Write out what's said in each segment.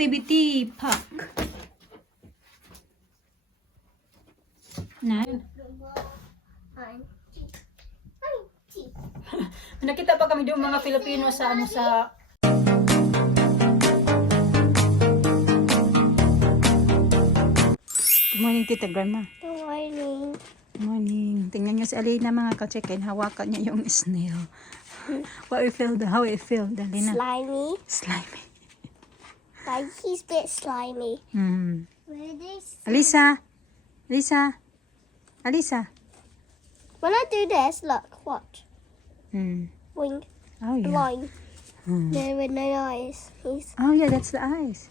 activity pack. Na. Nakita pa kami doon mga Filipino sa ano sa Good morning, Tita Grandma. Good morning. Good morning. Tingnan niyo si Alina mga ka-check-in. Hawakan niya yung snail. What we feel, how it feel, Alina? Slimy. Slimy. Like he's a bit slimy. Where this? Alisa. Alisa. Alisa. When I do this, look, watch. Wing, Oh yeah. line. No, with no eyes. He's Oh yeah, that's the eyes.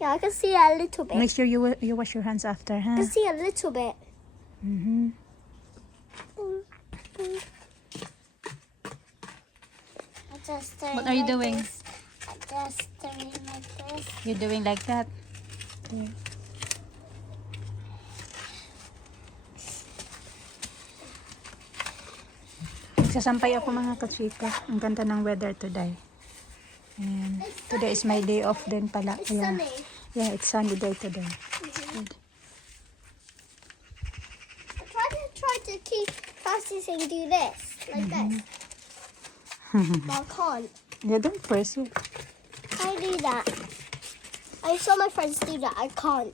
yeah. I can see a little bit. Make sure you wash your hands after, I huh? can see a little bit. Mm-hmm. What are you doing? Just doing like this. You're doing like that. Okay. Nagsasampay ako mga kachika. Ang ganda ng weather today. And today is my day off din pala. It's Yeah. sunny. Yeah, it's sunny day today. It's good. I try to keep practicing do this like this. But I can't. Yeah, don't press it. I do that. I saw my friends do that. I can't.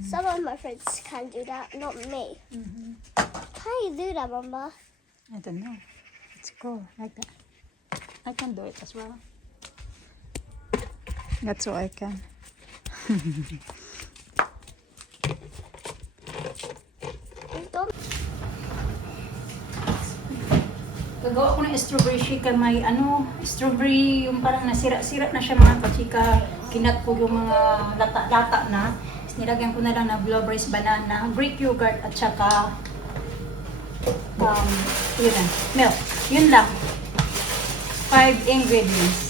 Some of my friends can do that, not me. How do you do that, Mama? I don't know. It's cool like that. I can do it as well. That's all I can. Gagawa ko ng strawberry shake. May strawberry yung parang nasira-sira na siya mga kachika. Kinat ko yung mga lata-lata na. Tapos nilagyan ko na lang ng blueberries, banana, Greek yogurt at saka yun na, milk. Yun lang. 5 ingredients.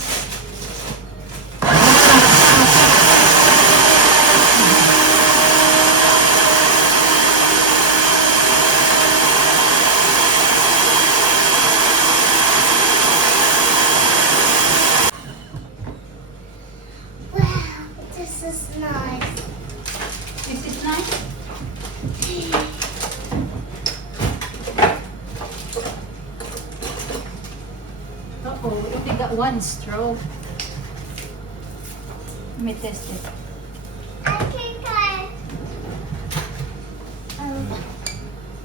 Wow, this is nice. This is nice. Uh-oh, we only got one straw. Let me test it. I can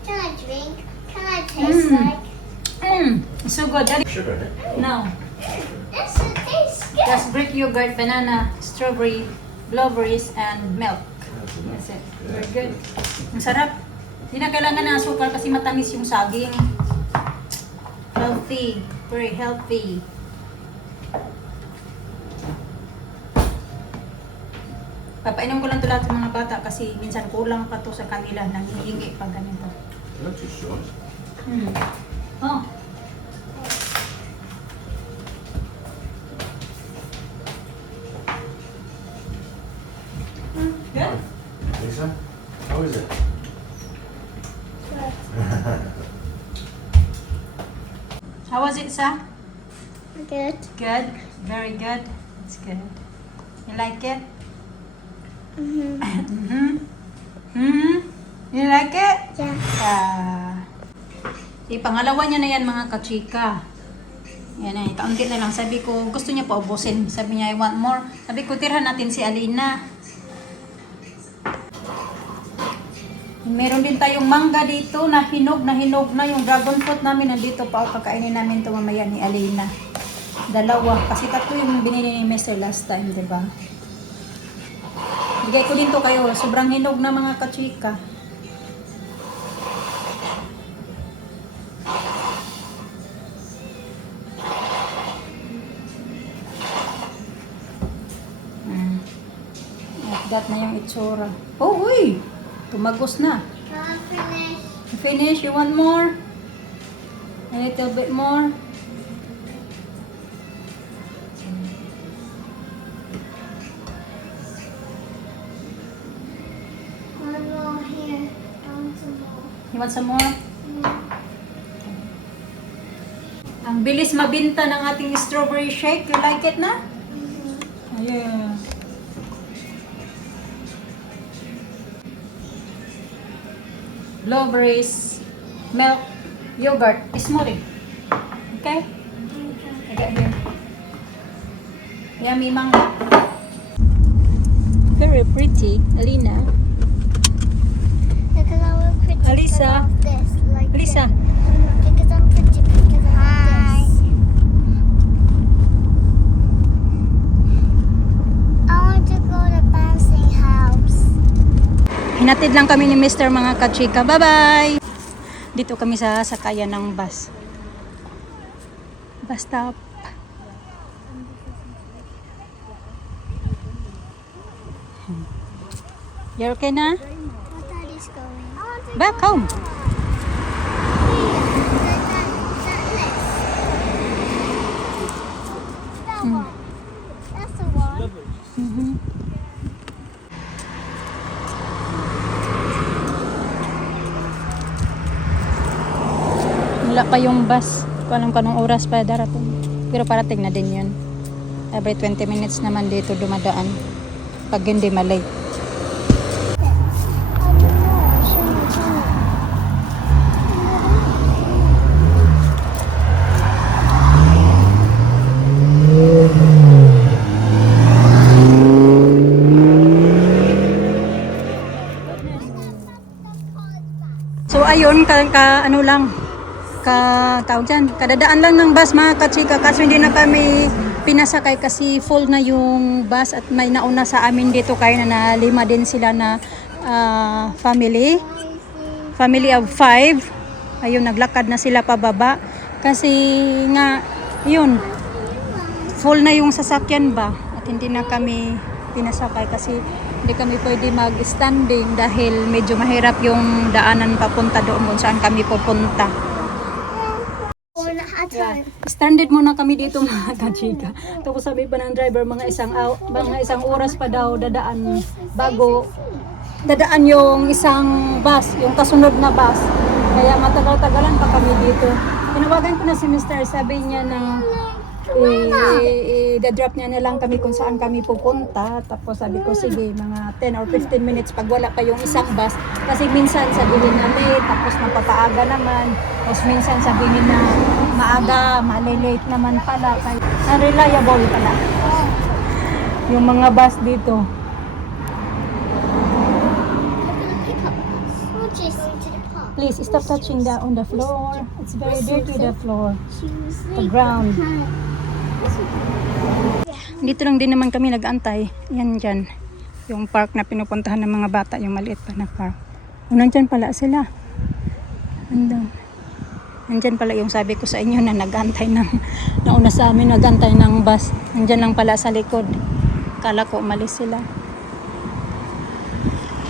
can I drink? Can I taste like? So good. Daddy. Sugar, eh? No. This tastes good. That's Greek yogurt, banana, strawberry, blueberries, and milk. That's it. Very good. Ang sarap. Hindi na kailangan ng asukal kasi matamis yung saging. Healthy. Very healthy. Papainom ko lang ito lahat sa mga bata kasi minsan kulang pa to sa kanila. Nangihingi pag ganito. Not too short. Oh. Good? Lisa, how is it? How was it, Sa? Good. Good. Very good. It's good. You like it? You like it? Yeah. Pangalawa niya na yan mga kachika. Yan ay, kaunti na lang. Sabi ko, gusto niya pa ubusin. Sabi niya, I want more. Sabi ko, tirhan natin si Alina. Meron din tayong mangga dito na hinog na yung dragon fruit namin. Nandito pa, kakainin namin ito mamaya ni Alina. Dalawa. Kasi tatlo yung binili ni Mr. last time, di ba? Bigay ko din to kayo. Sobrang hinog na mga kachika. Like that na yung itsura. Oh, uy! Tumagos na. Can I finish? You finish? You want more? A little bit more? One more here. Want some more? You want some more? Ang bilis mabinta ng ating strawberry shake. You like it na? Yeah. blueberries, milk, yogurt, smoothie. Okay? I got here. Yummy mango. Very pretty, Alina. Because I will pretty Alisa. because of this. Like Alisa. this. Because I'm pretty because of this. I want to go to bouncing house. Hinatid lang kami ni Mr. mga kachika. Bye-bye! Dito kami sa sakayan ng bus. Bus stop. You're okay na? What daddy's going? I want to Back home. that one. That's the one. Mhm. Wala pa yung bus. Walang kanong oras pa darating. Pero parating na din yun. Every 20 minutes naman dito dumadaan. Pag hindi malate. So ayun, ano lang, tawag dyan, kadadaan lang ng bus mga kachika, kaso hindi na kami pinasakay kasi full na yung bus at may nauna sa amin dito kaya na 5 din sila na family of 5. Ayun, naglakad na sila pababa kasi nga, yun, full na yung sasakyan ba at hindi na kami pinasakay kasi hindi kami pwede mag-standing dahil medyo mahirap yung daanan papunta doon kung saan kami pupunta. Stranded muna kami dito mga kachika. Tapos sabi pa ng driver mga isang oras pa daw dadaan bago dadaan yung isang bus, yung kasunod na bus. Kaya matagal-tagalan pa kami dito. Tinawagan ko na si Mr. Sabi niya na i-drop niya na lang kami kung saan kami pupunta. Tapos sabi ko sige mga 10 or 15 minutes pag wala pa yung isang bus. Kasi minsan sabihin na late, tapos napapaaga naman. Tapos minsan sabihin na maaga, malilate naman pala. Kaya unreliable pala yung mga bus dito. Please stop touching on the floor. It's very dirty the floor. The ground. Dito lang din naman kami nag-antay. Yan dyan. Yung park na pinupuntahan ng mga bata. Yung maliit pa na park. O, nandyan pala sila. Nandyan pala yung sabi ko sa inyo na nag-antay ng nauna sa amin nag-antay ng bus. Nandyan lang pala sa likod. Kala ko umalis sila.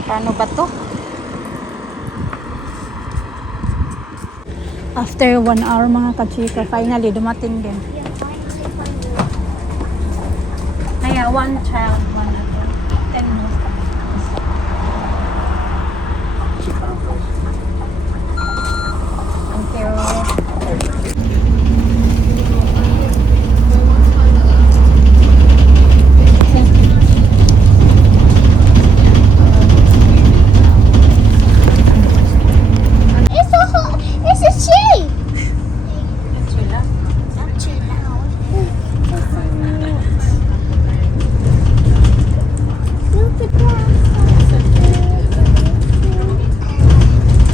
Paano ba to? After 1 hour mga kachika, finally dumating din. Kaya one child, one adult. 10 more. Thank you. It's a sheep. Sila. Not too loud. Look at that.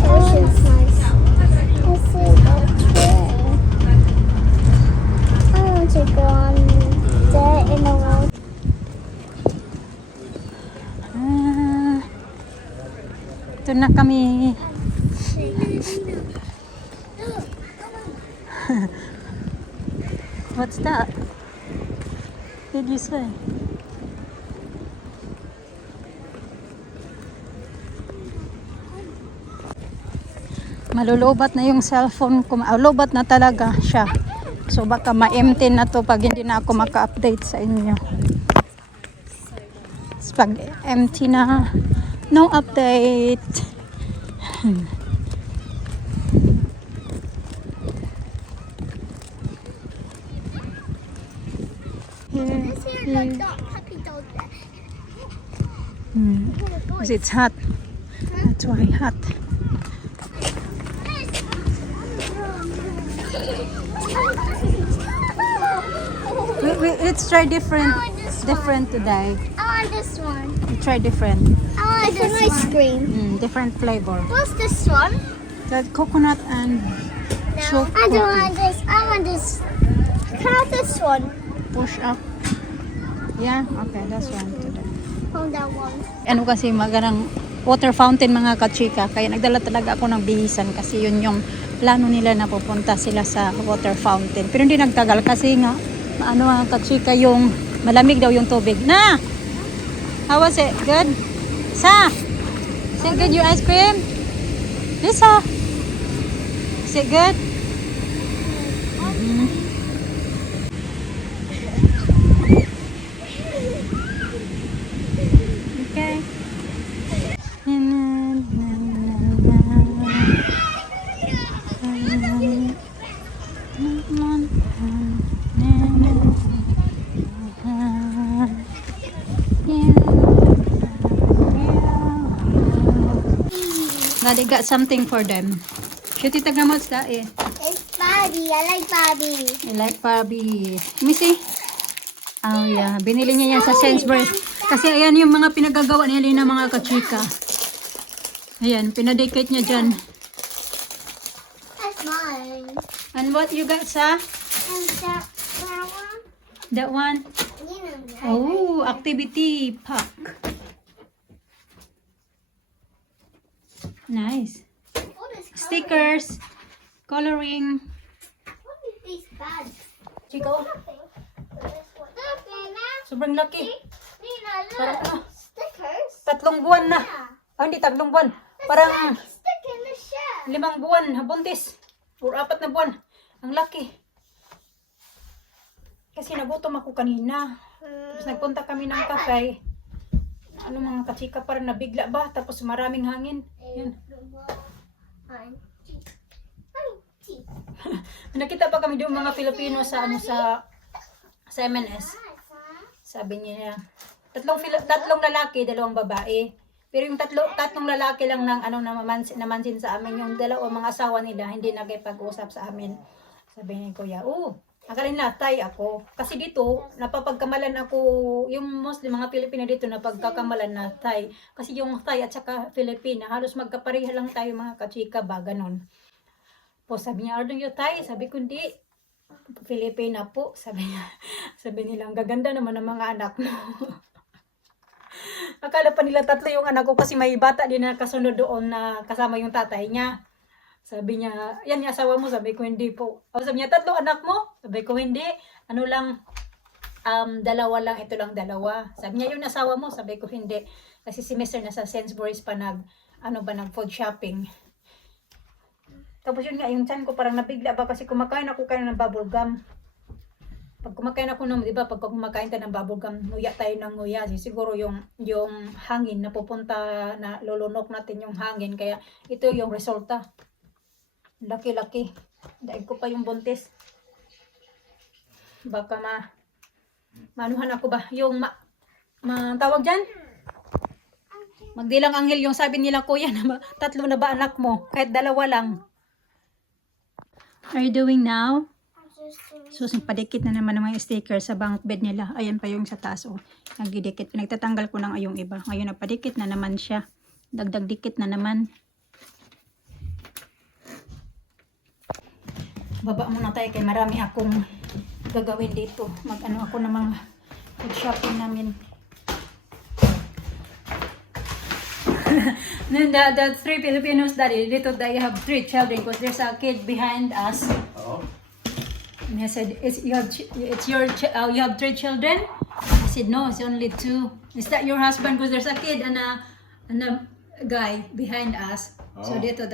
Ocean's nice. I see the train. I want to go on there in the road. Ito na kami. What's that? Did you say? Malulubat na yung cellphone ko. Lubat na talaga siya. So baka ma-empty na to pag hindi na ako maka-update sa inyo. So, pag empty na, no update. Let's hear the dog, puppy dog there. Because it's hot. That's why hot. Let's try different, I want this different today. I want this one. We try different, I want this ice cream. different flavor. What's this one? That coconut and No, chocolate. I don't want this. I want this. Can I have this one? Push up. Yeah, okay, that's one today. Hold that one. Ano kasi magarang water fountain mga kachika, kaya nagdala talaga ako ng bihisan kasi yun yung plano nila na pupunta sila sa water fountain. Pero hindi nagtagal kasi nga ano mga kachika, yung malamig daw yung tubig. Na! How was it? Good? Sa! Is it good your ice cream? Lisa! Is it good? Mhm. Okay. Daddy got something for them. Should you tagamot da eh? It's Barbie. I like Barbie. I like Barbie. Let me see. Oh yeah, binili niya yan sa Sainsbury's. Kasi ayan yung mga pinagagawa niya ng mga kachika. Ayan, pinadicate niya dyan. That's mine. And what you got sa? And that one. That one? You know that. Oh, activity pack. Nice. What is Stickers, coloring. What is these bags? Chico, Nothing. Nothing now. sobrang laki. Nina, Parang look. ano, Stickers. 3 buwan na. Yeah. Oh, hindi 3 buwan. Parang Stick in the shelf. 5 buwan, buntis. Or 4 na buwan. Ang laki. Kasi nagutom ako kanina. Tapos nagpunta kami ng cafe. Ano mga kachika, parang nabigla ba? Tapos maraming hangin. Yan. Nakita pa kami doon mga Filipino sa ano sa MNS. Sabi niya, tatlong lalaki, 2 babae. Pero yung tatlong lalaki lang ng ano namansin sa amin, yung dalawang mga asawa nila hindi nagkipag-usap sa amin. Sabi ni Kuya, akalin na Thai ako. Kasi dito, napapagkamalan ako, yung Muslim, mga Pilipino dito, napagkakamalan na Thai. Kasi yung Thai at saka Filipina, halos magkapareha lang tayo mga kachika ba, ganon. Po, sabi niya, order yung Thai? Sabi ko, hindi. Filipina po. Sabi nila, ang gaganda naman ng mga anak mo. Akala pa nila 3 yung anak ko kasi may bata din na kasunod doon na kasama yung tatay niya. Sabi niya, yan yung asawa mo? Sabi ko, hindi po. Sabi niya, 3 anak mo? Sabi ko, hindi. Ano lang, 2 lang, ito lang 2. Sabi niya, yung asawa mo? Sabi ko, hindi. Kasi si Mr. nasa Sainsbury's pa nag-food shopping. Tapos yun nga, yung tiyan ko parang nabigla ba kasi kumakain ako ng bubble gum. Pag kumakain ako pag kumakain tayo ng bubble gum, nguya tayo ng nguya. Siguro yung hangin na pupunta, na lulunok natin yung hangin. Kaya ito yung resulta. Laki-laki. Daig ko pa yung buntis. Baka manuhan ako ba? Yung tawag dyan? Magdilang anghel yung sabi nila kuya na 3 na ba anak mo? Kahit 2 lang. Are you doing now? So, padikit na naman ng mga sticker sa bunk bed nila. Ayan pa yung sa taas. Nagdidikit. Nagtatanggal ko ng yung iba. Ngayon, napadikit na naman siya. Dagdag dikit na naman. Baba muna tayo kay marami akong gagawin dito. Mag-ano ako ng mga food shopping namin. Then the 3 Filipinos daddy, dito they have 3 children because there's a kid behind us. Oh. And I said, you have 3 children? I said, no, it's only 2. Is that your husband? Because there's a kid and a guy behind us. So Oh. dito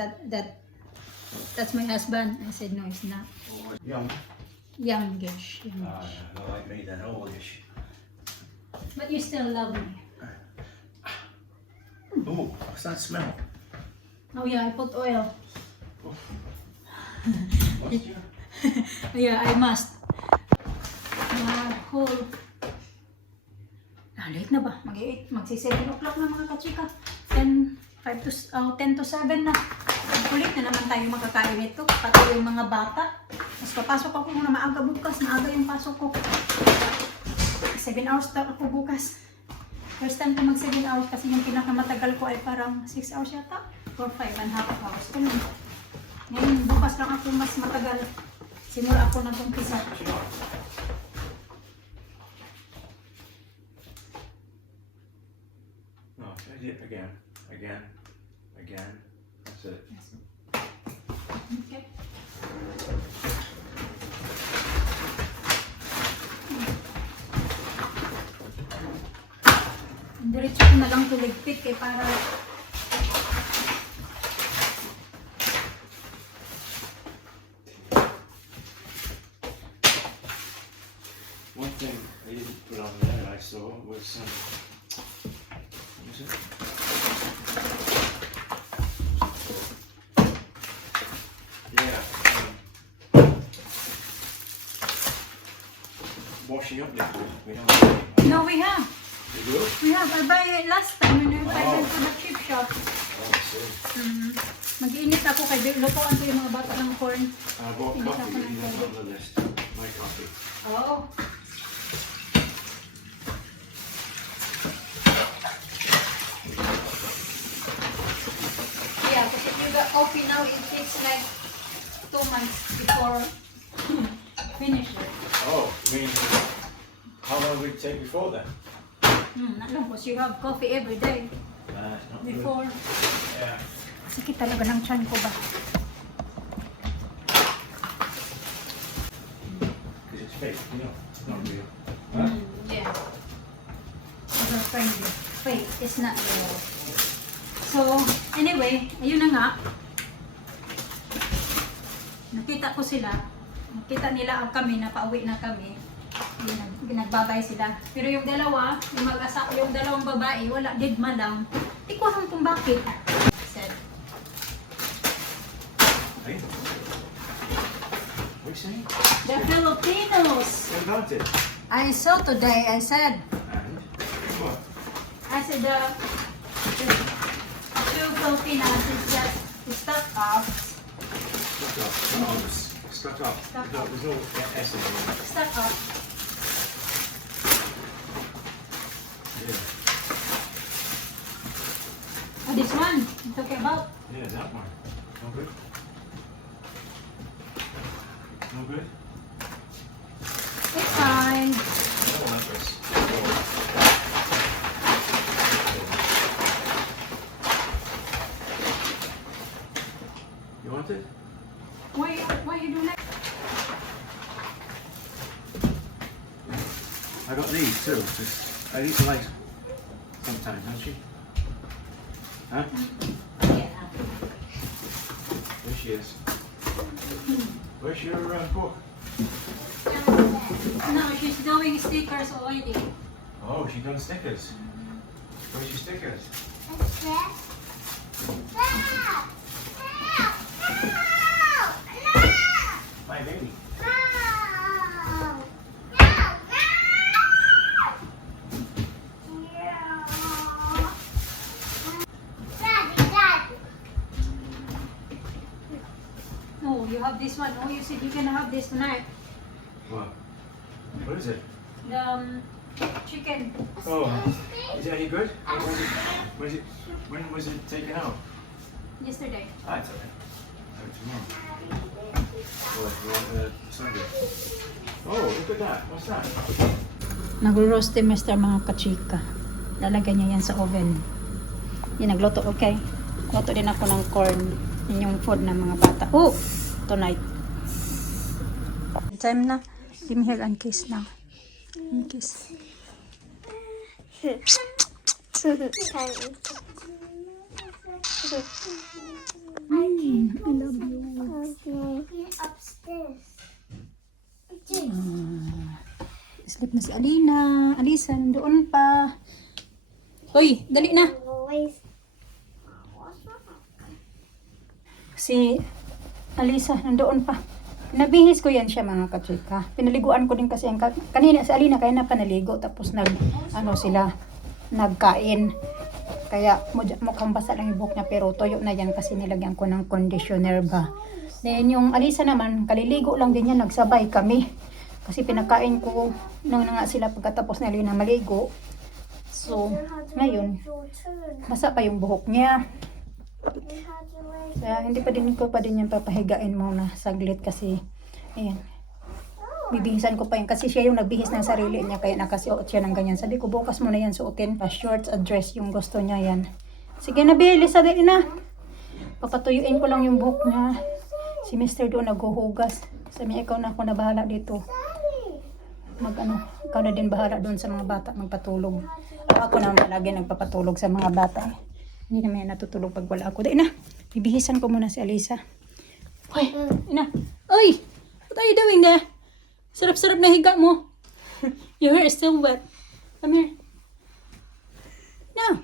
that's my husband. I said, no, it's not. Young. Youngish. Ah, not like me then, oldish. But you still love me. Ooh, what's that smell? Oh yeah, I put oil. What's your... Yeah, I must. Late na ba? Magsi 7 o'clock na mga kachika. 10 to 7 na. Kulit na naman tayo makakain ito. Pati yung mga bata. Papasok ako muna maaga bukas. Maaga yung pasok ko. 7 hours ako bukas. First time ko mag 7 hours kasi yung pinakamatagal ko ay parang 6 hours yata. Or 5.5 hours. Ganun. Ngayon, bukas lang ako mas matagal. Simula ako nag-umpisa. No, again. That's it. Okay. Diretso ko na lang tuligpit eh para One thing I didn't put on there I saw was what was it? Yeah. Washing up liquid. We don't have any. no, we have. You do? We have. I buy it last time when I went to the chip shop. Oh, I see. Mag-iinit ako kay lutuan ko yung mga bata ng corn. I bought coffee, but you don't have the list. My coffee. Oh. Yeah, because if you got coffee now, it takes like 2 months before finish it. Oh, I mean, how long would it take before then? Not long, because you have coffee every day Not before. Yeah. Sakit talaga ng tiyan ko ba? Because it's fake, you know, it's not real. Yeah. Other friendly. Fake is not real. So, anyway, ayun na nga. Nakita ko sila. Nakita nila ang kami na pauwi na kami. Nagbabay sila. Pero yung dalawa, yung dalawang babae, wala, didma lang. Di ko alam kung bakit. Said, Hey? What are you saying? the Filipinos. What about it? I saw today, I said, And? What? the two Filipinos is just stuck up. Stuck up. Oh, stuck up. Stuck up. There's no S in it. Stuck up. Yeah. Oh, this one, I'm talking about. Yeah, that one. No good? No good? It's fine. I don't want this. You want it? Why you doing that? I got these too. I eat light sometimes, don't you? Huh? Yeah. There she is. Where's your book? No, she's doing stickers already. Oh, she done stickers. Where's your stickers? My baby. No, you have this one. Oh, you said you can have this tonight. What? What is it? The chicken. Oh, is it any good? When was it taken out? Yesterday. Ah, it's okay. Have it tomorrow. Sunday. Oh, look at that. What's that? Nagro-roast din Mr. mga kachika. Lalagyan niya yan sa oven. Yan, nagluto. Okay. Luto din ako ng corn. Yan yung food ng mga bata. Oh! Tonight. Time na. Give me here and kiss now. And kiss. I love you. Upstairs. Sleep na si Alina. Alisa, doon pa. Hoy, dali na. Always. Si Alisa, nandoon pa. Nabihis ko yan siya mga kachika. Pinaliguan ko din kasi ang kanina si Alina kaya na panaligo tapos sila nagkain. Kaya mukhang basa lang yung buhok niya pero toyo na yan kasi nilagyan ko ng conditioner ba. Then yung Alisa naman, kaliligo lang din yan, nagsabay kami. Kasi pinakain ko nang nga sila pagkatapos na Lina maligo. So, ngayon, basa pa yung buhok niya. Kaya hindi pa din ko pa din yan papahigain muna saglit kasi, ayan. Bibihisan ko pa yan kasi siya yung nagbihis ng sarili niya kaya nakasuot siya ng ganyan. Sabi ko bukas mo na yan suotin. Shorts, a dress yung gusto niya yan. Sige na Billy, sabi na. Papatuyuin ko lang yung buhok niya. Si Mr. doon naghuhugas. Sabi niya, ikaw na ako na bahala dito. Ikaw na din bahala doon sa mga bata magpatulog. Ako naman palagi nagpapatulog sa mga bata. Hindi naman yan natutulog pag wala ako. Dahil na, bibihisan ko muna si Alisa. Hoy, ina. Oy, what are you doing there? Sarap-sarap na higa mo. Your hair is still wet. Come here. No.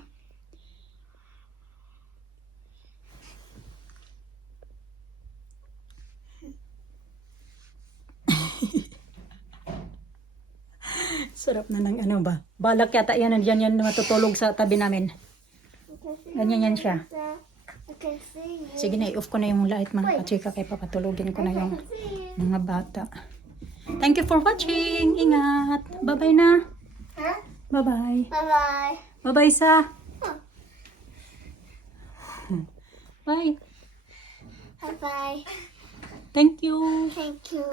Sarap na ng ano ba? Balak yata yan, nandiyan yan matutulog sa tabi namin. Ganyan yan siya. I can see you. Sige na, i-off ko na yung light mga kachika kaya papatulogin ko na yung mga bata. Thank you for watching. Ingat. Bye-bye na. Huh? Bye-bye. Bye-bye. Bye-bye sa. Bye. Bye-bye. Thank you. Thank you.